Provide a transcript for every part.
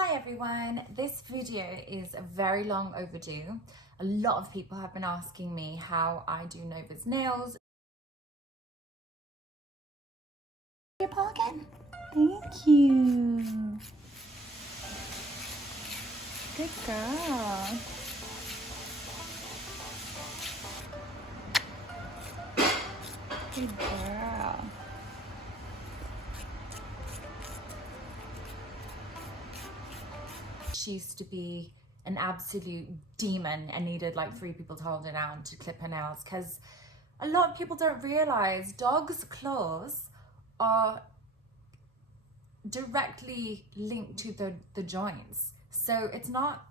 Hi everyone, this video is very long overdue. A lot of people have been asking me how I do Nova's nails. Your paw again? Thank you. Good girl. Good girl. She used to be an absolute demon and needed like 3 people to hold her down to clip her nails, because a lot of people don't realize dogs' claws are directly linked to the joints. So it's not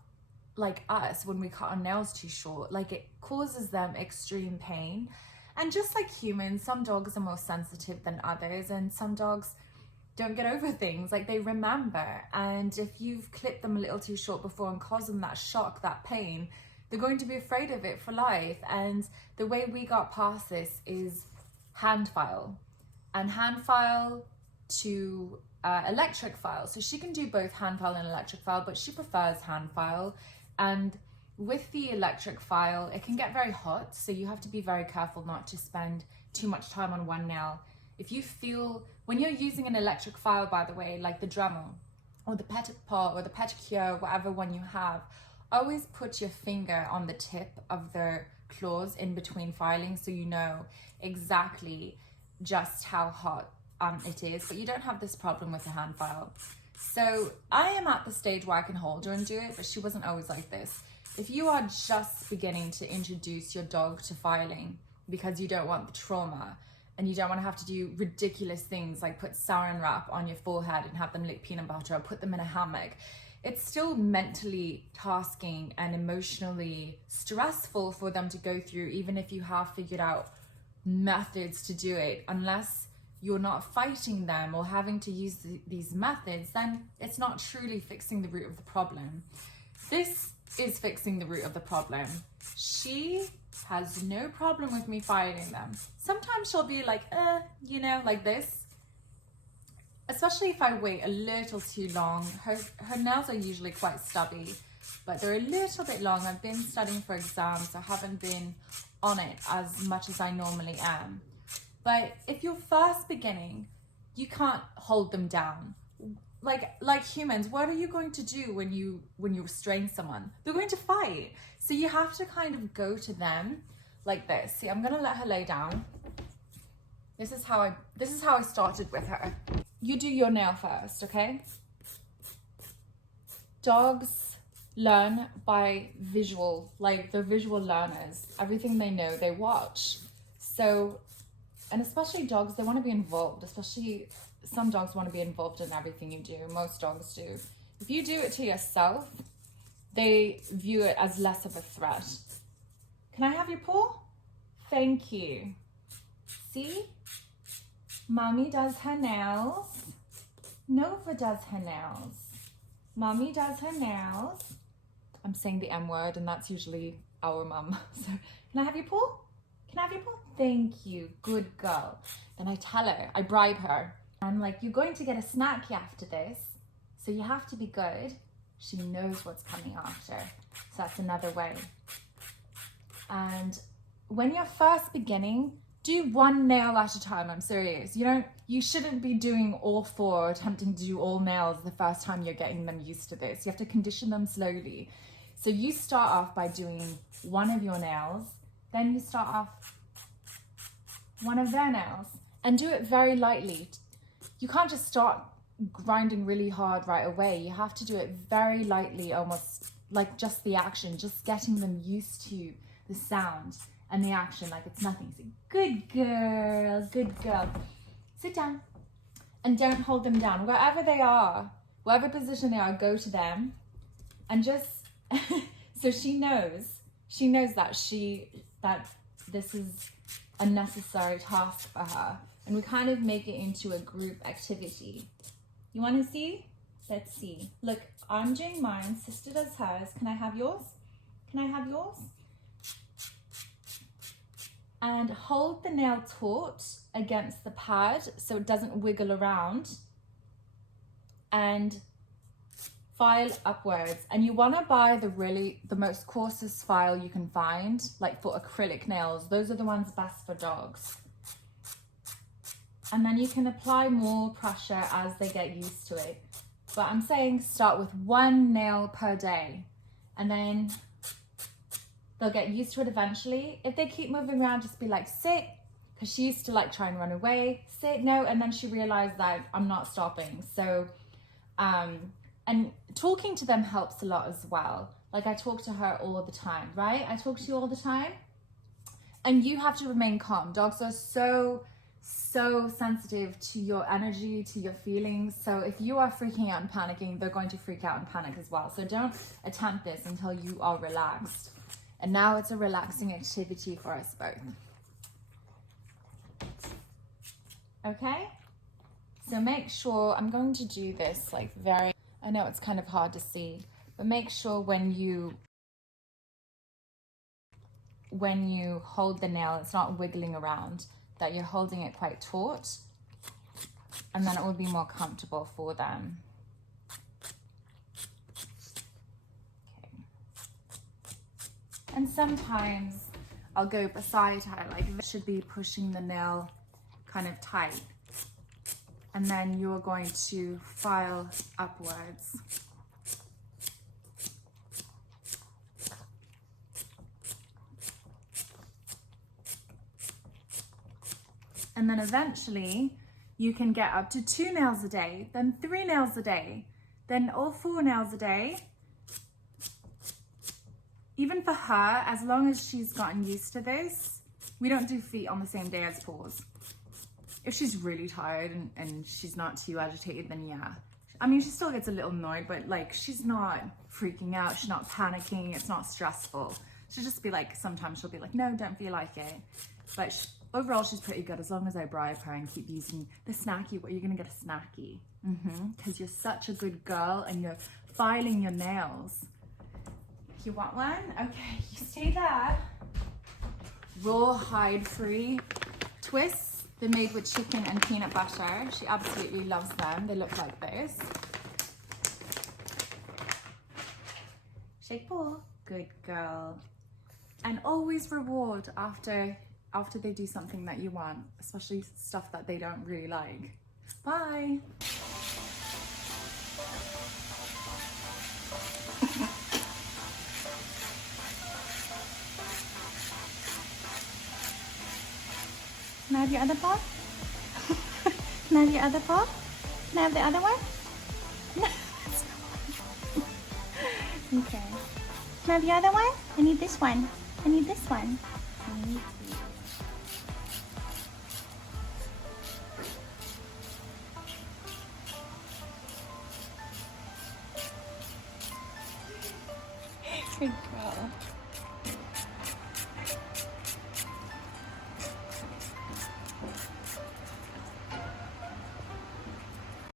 like us when we cut our nails too short, like it causes them extreme pain. And just like humans, some dogs are more sensitive than others, and some dogs don't get over things, like they remember. And if you've clipped them a little too short before and caused them that shock, that pain, they're going to be afraid of it for life. And the way we got past this is hand file, and hand file to electric file. So she can do both hand file and electric file, but she prefers hand file. And with the electric file, it can get very hot, so you have to be very careful not to spend too much time on one nail. If you feel, when you're using an electric file, by the way, like the Dremel or the Petit Pot or the Pedicure, whatever one you have, always put your finger on the tip of the claws in between filing, so you know exactly just how hot it is. But you don't have this problem with the hand file. So I am at the stage where I can hold her and do it, but she wasn't always like this. If you are just beginning to introduce your dog to filing because you don't want the trauma, and you don't want to have to do ridiculous things like put saran wrap on your forehead and have them lick peanut butter or put them in a hammock, it's still mentally tasking and emotionally stressful for them to go through, even if you have figured out methods to do it. Unless you're not fighting them or having to use these methods, then it's not truly fixing the root of the problem. This is fixing the root of the problem. She has no problem with me filing them. Sometimes she'll be like, you know, like this. Especially if I wait a little too long. Her nails are usually quite stubby, but they're a little bit long. I've been studying for exams, so I haven't been on it as much as I normally am. But if you're first beginning, you can't hold them down. Like humans, what are you going to do when you restrain someone? They're going to fight. So you have to kind of go to them like this. See, I'm gonna let her lay down. This is how I started with her. You do your nail first, okay? Dogs learn by visual, like they're visual learners. Everything they know, they watch. So, and especially dogs, they want to be involved, especially some dogs want to be involved in everything you do. Most dogs do. If you do it to yourself, they view it as less of a threat. Can I have your paw? Thank you. See? Mommy does her nails. Nova does her nails. Mommy does her nails. I'm saying the M word, and that's usually our mum. So, can I have your paw? Can I have your paw? Thank you. Good girl. Then I tell her, I bribe her. I'm like, you're going to get a snack after this, so you have to be good. She knows what's coming after. So that's another way. And when you're first beginning, do one nail at a time. I'm serious. You shouldn't be doing all 4, attempting to do all nails the first time you're getting them used to this. You have to condition them slowly. So you start off by doing one of your nails, then you start off one of their nails, and do it very lightly. You can't just start grinding really hard right away. You have to do it very lightly, almost like just the action, just getting them used to the sound and the action like it's nothing. So good girl, good girl. Sit down and don't hold them down. Wherever they are, whatever position they are, go to them and just, so she knows that this is a necessary task for her. And we kind of make it into a group activity. You want to see? Let's see. Look, I'm doing mine. Sister does hers. Can I have yours? Can I have yours? And hold the nail taut against the pad so it doesn't wiggle around. And file upwards, and you want to buy the most coarsest file you can find, like for acrylic nails. Those are the ones best for dogs. And then you can apply more pressure as they get used to it. But I'm saying start with 1 nail per day, and then they'll get used to it eventually. If they keep moving around, just be like, sit, because she used to like try and run away, sit, no, and then she realized that I'm not stopping. So, and talking to them helps a lot as well. Like I talk to her all the time, right? I talk to you all the time. And you have to remain calm. Dogs are so sensitive to your energy, to your feelings. So if you are freaking out and panicking, they're going to freak out and panic as well. So don't attempt this until you are relaxed. And now it's a relaxing activity for us both. Okay? So make sure, I'm going to do this like very, I know it's kind of hard to see, but make sure when you hold the nail, it's not wiggling around, that you're holding it quite taut, and then it will be more comfortable for them. Okay. And sometimes I'll go beside her, like this should be pushing the nail kind of tight. And then you're going to file upwards. And then eventually you can get up to 2 nails a day, then 3 nails a day, then all 4 nails a day. Even for her, as long as she's gotten used to this, we don't do feet on the same day as paws. If she's really tired and she's not too agitated, then yeah. I mean, she still gets a little annoyed, but like she's not freaking out, she's not panicking, it's not stressful. She'll just be like, sometimes she'll be like, no, don't feel like it. But overall, she's pretty good as long as I bribe her and keep using the snacky. What, you're gonna get a snacky? Because you're such a good girl and you're filing your nails. You want one? Okay, you stay there. Raw hide-free twists. They're made with chicken and peanut butter. She absolutely loves them. They look like this. Shake paw. Good girl. And always reward after they do something that you want, especially stuff that they don't really like. Bye. Can I have your other paw? Can I have your other paw? Can I have the other one? Okay. Can I have your other one? I need this one. I need this one.